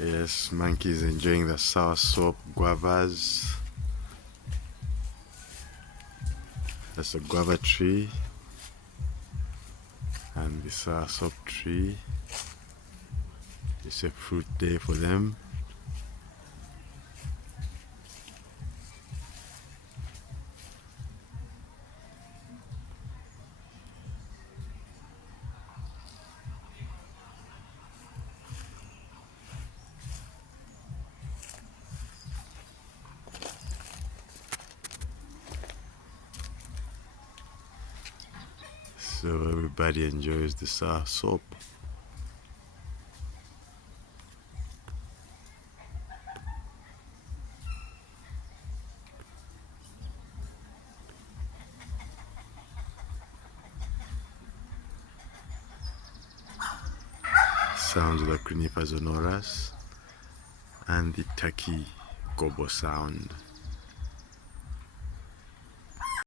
Yes, monkeys enjoying the soursop guavas. That's a guava tree and the soursop tree. It's a fruit day for them. So everybody enjoys the soursop. Sounds like Cunifa sonoras and the turkey gobble sound.